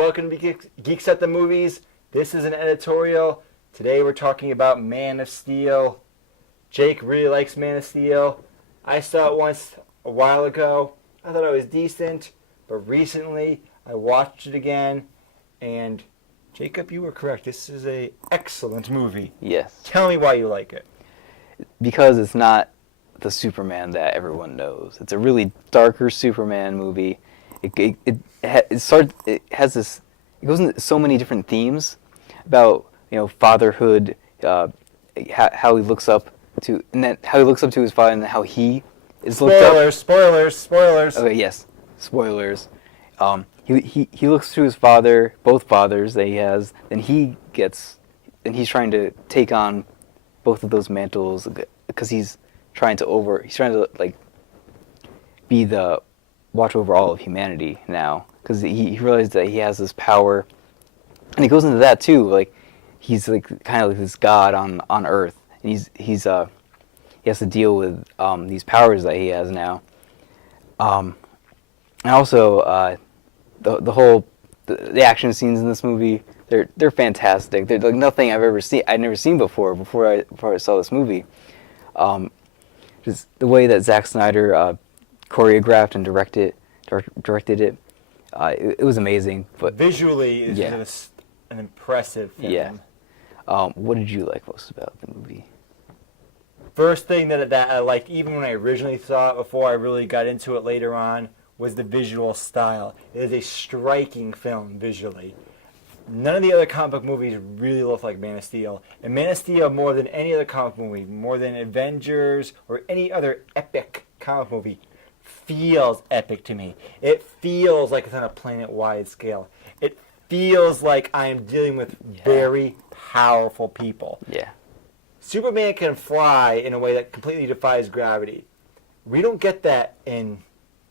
welcome to Geeks at the Movies. This is an editorial. Today we're talking about Man of Steel. Jake really likes Man of Steel. I saw it once a while ago. I thought it was decent, but recently I watched it again, and Jacob, you were correct. This is an excellent movie. Yes. Tell me why you like it. Because it's not the Superman that everyone knows. It's a really darker Superman movie. It goes into so many different themes about fatherhood, how he looks up to, and then how he looks up to his father, and how he is looked up. Spoilers. Okay, yes, spoilers. He looks to his father, both fathers that he has, and he's trying to take on both of those mantles because he's trying to be the watch over all of humanity now, because he realized that he has this power, and he goes into that too. Like he's kind of like this god on Earth, and he has to deal with these powers that he has now. And also the action scenes in this movie, they're fantastic. They're like nothing I'd never seen before I saw this movie. Just the way that Zack Snyder choreographed and directed it, it was amazing. But visually, it's just an impressive film. Yeah. What did you like most about the movie? First thing that I liked, even when I originally saw it, before I really got into it later on, was the visual style. It is a striking film visually. None of the other comic book movies really look like Man of Steel. And Man of Steel, more than any other comic movie, more than Avengers or any other epic comic movie, feels epic to me. It feels like it's on a planet-wide scale. It feels like I am dealing with very powerful people. Yeah. Superman can fly in a way that completely defies gravity. We don't get that in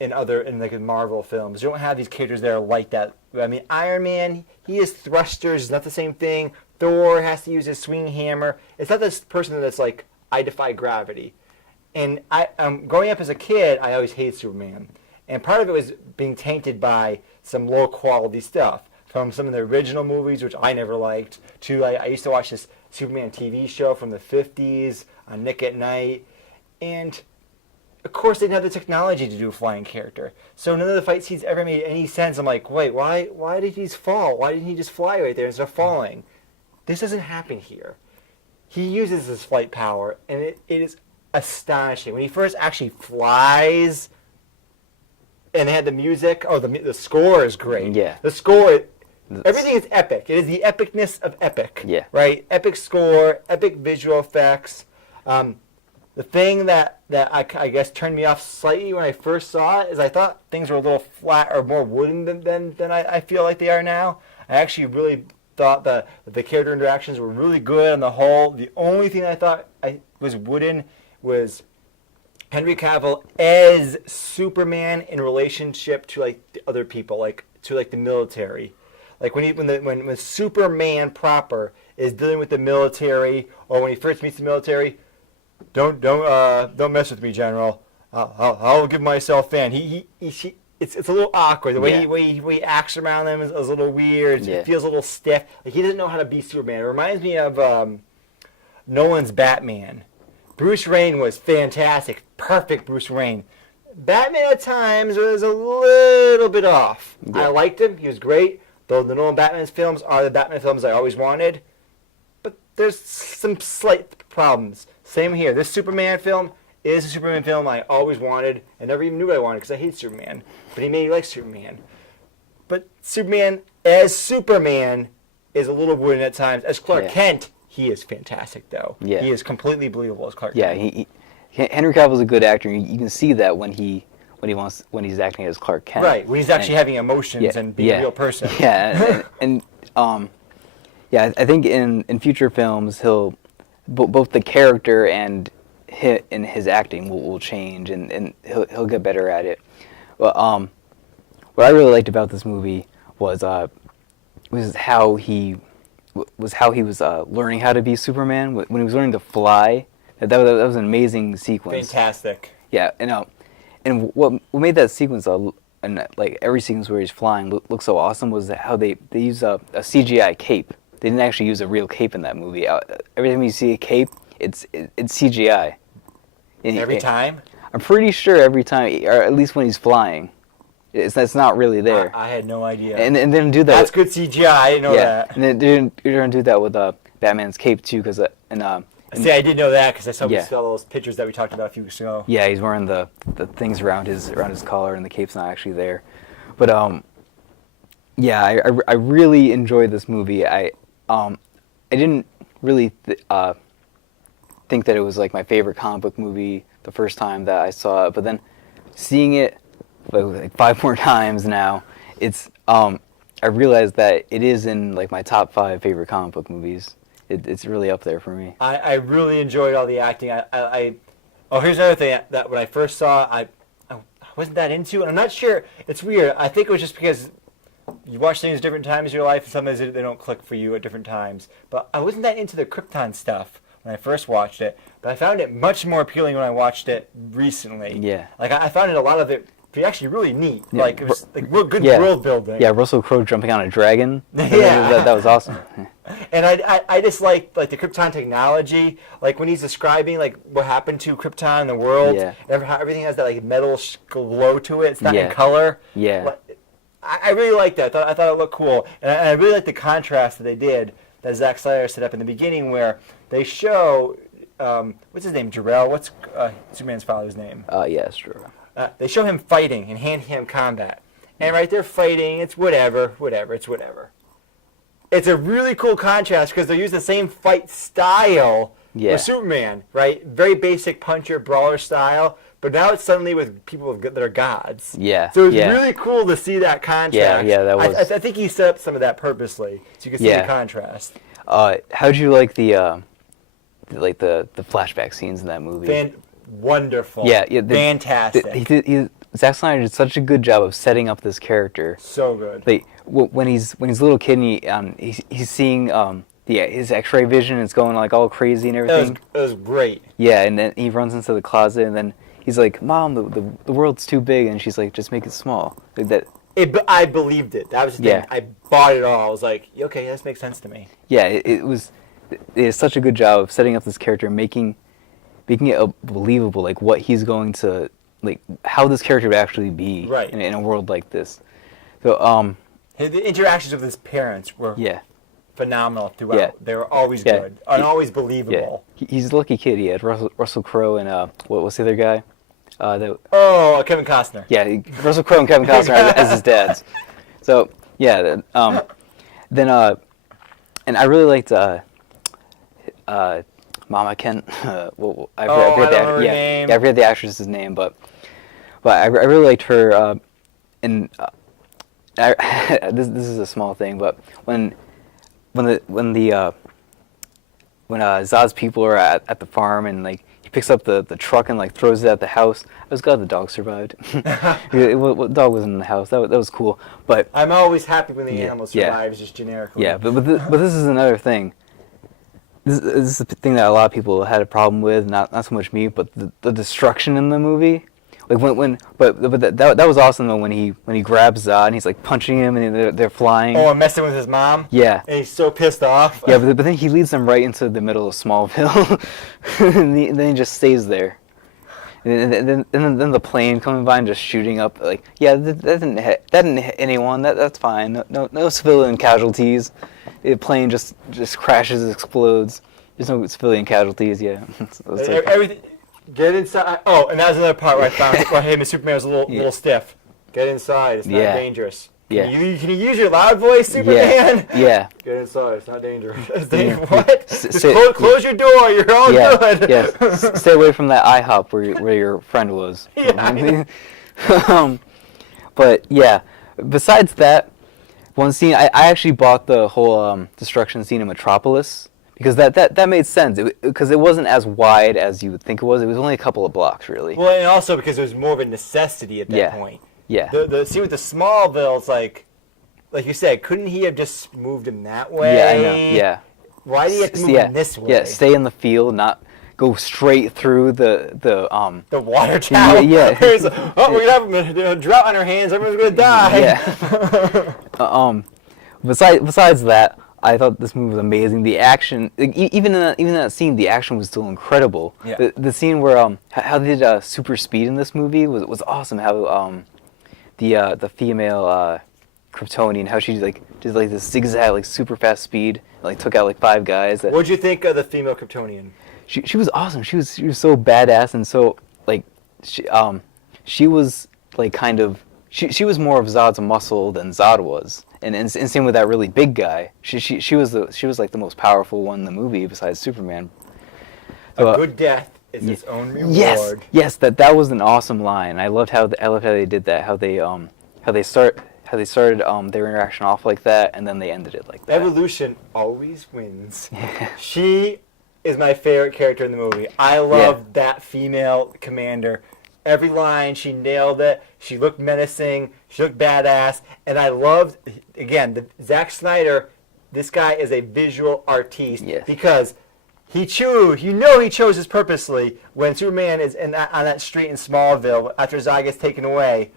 Marvel films. You don't have these characters that are like that. I mean, Iron Man, he has thrusters, it's not the same thing. Thor has to use his swinging hammer. It's not this person that's like, I defy gravity. And growing up as a kid, I always hated Superman. And part of it was being tainted by some low-quality stuff. From some of the original movies, which I never liked, to I used to watch this Superman TV show from the 50s on Nick at Night. And of course, they didn't have the technology to do a flying character. So none of the fight scenes ever made any sense. I'm like, wait, why did he just fall? Why didn't he just fly right there instead of falling? This doesn't happen here. He uses his flight power, and it is astonishing. When he first actually flies, and they had the music, the score is great. Yeah. The score, everything is epic. It is the epicness of epic. Yeah. Right? Epic score, epic visual effects. The thing that I guess turned me off slightly when I first saw it is I thought things were a little flat or more wooden than I feel like they are now. I actually really thought that the character interactions were really good on the whole. The only thing I thought was wooden was Henry Cavill as Superman in relationship to the other people, to the military. Like when Superman proper is dealing with the military, or when he first meets the military. Don't mess with me, General. I'll give myself in. It's a little awkward. The way he acts around them is a little weird. Yeah. It feels a little stiff. Like he doesn't know how to be Superman. It reminds me of Nolan's Batman. Bruce Wayne was fantastic, perfect Bruce Wayne. Batman at times was a little bit off. Yeah. I liked him. He was great. Though the Nolan Batman films are the Batman films I always wanted. But there's some slight problems. Same here. This Superman film is a Superman film I always wanted. I never even knew what I wanted because I hate Superman. But he made me like Superman. But Superman as Superman is a little wooden at times. As Clark Kent, he is fantastic, though. Yeah. He is completely believable as Clark Kent. Henry Cavill's a good actor. You can see that when he's acting as Clark Kent. Right, when he's actually having emotions and being a real person. Yeah, I think in future films both the character and his acting will change, and he'll get better at it. But what I really liked about this movie was how he was learning how to be Superman when he was learning to fly. That was an amazing sequence. Fantastic. Yeah, and what made that sequence and like every sequence where he's flying looks so awesome was how they use a CGI cape. They didn't actually use a real cape in that movie. Every time you see a cape, it's CGI. Every time? I'm pretty sure every time, or at least when he's flying, that's not really there. I had no idea. And they didn't do that. That's good CGI. I didn't know that. And they didn't do that with Batman's cape too, because see, I did know that because I saw all those pictures that we talked about a few weeks ago. Yeah, he's wearing the things around his collar, and the cape's not actually there. But yeah, I really enjoyed this movie. I didn't really think that it was like my favorite comic book movie the first time that I saw it, but then seeing it like 5 more times now, it's I realized that it is in like my top 5 favorite comic book movies. It's really up there for me. I really enjoyed all the acting. Oh, here's another thing that when I first saw, I wasn't that into, and I'm not sure. It's weird. I think it was just because you watch things at different times in your life, and sometimes they don't click for you at different times. But I wasn't that into the Krypton stuff when I first watched it, but I found it much more appealing when I watched it recently. Yeah. Like I found it a lot of it actually really neat. Yeah. Like it was like real good world building. Yeah, Russell Crowe jumping on a dragon. Yeah. That was awesome. And I just like the Krypton technology, like when he's describing like what happened to Krypton in the world. Yeah. How everything has that like metal glow to it. It's not in Yeah. color. Yeah. I really liked that. I thought it looked cool, and I really liked the contrast that they did, that Zack Snyder set up in the beginning, where they show what's his name, Jor-El. What's Superman's father's name? Yeah, sure. They show him fighting in hand-to-hand combat, and right there fighting. It's whatever. It's a really cool contrast because they use the same fight style with Superman, right? Very basic puncher brawler style. But now it's suddenly with people that are gods. Yeah. So it's really cool to see that contrast. Yeah, that was. I think he set up some of that purposely, so you can see the contrast. How'd you like the flashback scenes in that movie? Wonderful. Yeah, Fantastic. Zack Snyder did such a good job of setting up this character. So good. Like when he's a little kid, and he's seeing his X-ray vision. It's going like all crazy and everything. It was great. Yeah, and then he runs into the closet, and then he's like, "Mom, the world's too big," and she's like, "Just make it small." Like that. I believed it. That was the thing. I bought it all. I was like, okay, this makes sense to me. Yeah, it's such a good job of setting up this character, making it believable, like what he's going to, like how this character would actually be in a world like this. So the interactions with his parents were phenomenal throughout. Yeah. They were always good and always believable. Yeah. He's a lucky kid. He had Russell Crowe and what was the other guy? Kevin Costner. Yeah, Russell Crowe and Kevin Costner as his dads. So yeah, then and I really liked Mama Kent. I forget the actress's name, but I really liked her. And this is a small thing, but when Zod's people are at the farm and like he picks up the truck and like throws it at the house, I was glad the dog survived. The dog wasn't in the house. That was cool. But I'm always happy when the animal survives, just generically. Yeah, but this is another thing. This is the thing that a lot of people had a problem with, not so much me, but the destruction in the movie. Like that was awesome though when he grabs Zod and he's like punching him and they're flying. Oh, and messing with his mom. Yeah. And he's so pissed off. Yeah, but then he leads them right into the middle of Smallville, and then he just stays there. And then the plane coming by and just shooting up. Like, that didn't hit anyone. That's fine. No civilian casualties. The plane just crashes, explodes. There's no civilian casualties. Yeah. Everything. Get inside. Oh, and that was another part where I found where him and Superman was a little stiff. Get inside. It's not dangerous. Can you use your loud voice, Superman? Yeah. Get inside. It's not dangerous. What? Just Sit, close your door. You're all good. Yeah. Stay away from that IHOP where your friend was. Yeah. But yeah. Besides that, one scene I actually bought the whole destruction scene in Metropolis. Because that made sense, because it wasn't as wide as you would think it was. It was only a couple of blocks, really. Well, and also because it was more of a necessity at that point. Yeah. The scene with the Smallville, it's like you said, couldn't he have just moved him that way? Yeah, I know. Yeah. Why do you have to move him this way? Yeah, stay in the field, not go straight through the water tower. Yeah. We're gonna have a drought on our hands. Everyone's gonna die. Yeah. Besides that, I thought this movie was amazing. The action, like, even in that scene, the action was still incredible. Yeah. The scene where how they did super speed in this movie was awesome. How the female Kryptonian, how she did this zigzag super fast speed, took out 5 guys. What'd you think of the female Kryptonian? She was awesome. She was so badass, and so she was kind of she was more of Zod's muscle than Zod was, and same with that really big guy. She was the most powerful one in the movie besides Superman. A good death is its own reward. Yes, that was an awesome line. I loved how they did that. How they started their interaction off like that, and then they ended it like that. Evolution always wins. She is my favorite character in the movie. I love that female commander. Every line, she nailed it. She looked menacing. She looked badass. And I loved, again, Zack Snyder, this guy is a visual artiste. Yes. Because he chose this purposely when Superman is on that street in Smallville after Zod gets taken away.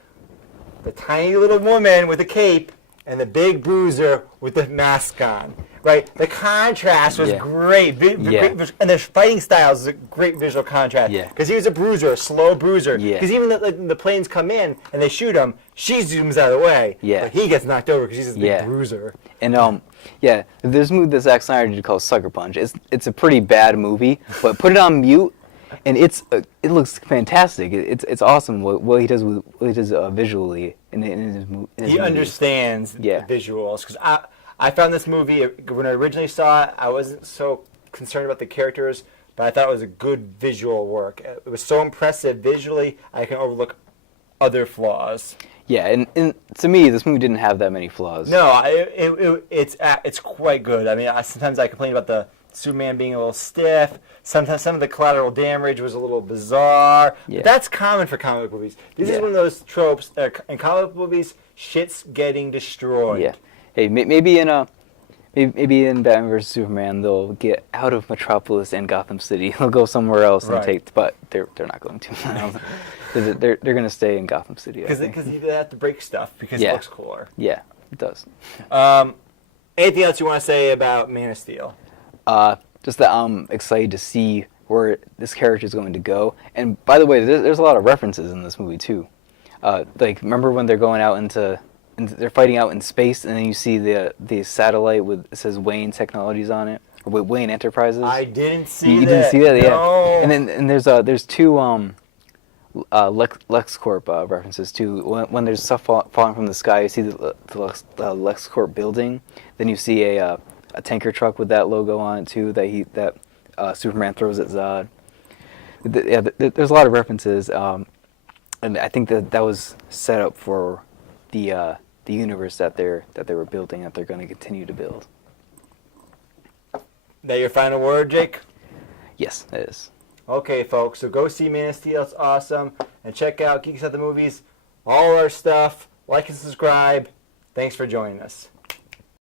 The tiny little woman with the cape and the big bruiser with the mask on. Right? The contrast was great. Great. And their fighting styles is a great visual contrast. Yeah. Because he was a bruiser, a slow bruiser. Yeah. Because even the planes come in and they shoot him, she zooms out of the way. Yeah. But he gets knocked over because he's this big bruiser. And there's a movie that Zack Snyder did called Sucker Punch. It's a pretty bad movie, but put it on mute, and it looks fantastic. It's awesome what he does visually in his movies. He understands the visuals. Because I found this movie, when I originally saw it, I wasn't so concerned about the characters, but I thought it was a good visual work. It was so impressive visually, I can overlook other flaws. Yeah, and to me, this movie didn't have that many flaws. No, it's quite good. I mean, sometimes I complain about the Superman being a little stiff. Sometimes some of the collateral damage was a little bizarre. Yeah. But that's common for comic book movies. This is one of those tropes. In comic book movies, shit's getting destroyed. Yeah. Hey, maybe in Batman vs Superman, they'll get out of Metropolis and Gotham City. They'll go somewhere else and but they're not going to. They're going to stay in Gotham City. Because they have to break stuff because it looks cooler. Yeah, it does. Anything else you want to say about Man of Steel? Just that I'm excited to see where this character is going to go. And by the way, there's a lot of references in this movie too. Remember when they're going out they're fighting out in space, and then you see the satellite it says Wayne Technologies on it, or with Wayne Enterprises. I didn't see that. You didn't see that, yeah. No. And there's 2 LexCorp references too. When there's stuff falling from the sky, you see the LexCorp building. Then you see a tanker truck with that logo on it too that Superman throws at Zod. There's a lot of references, and I think that was set up for the universe that they were building, that they're going to continue to build. That your final word, Jake? Yes, it is. Okay, folks, so go see Man of Steel. It's awesome. And check out Geeks at the Movies, all our stuff. Like and subscribe. Thanks for joining us.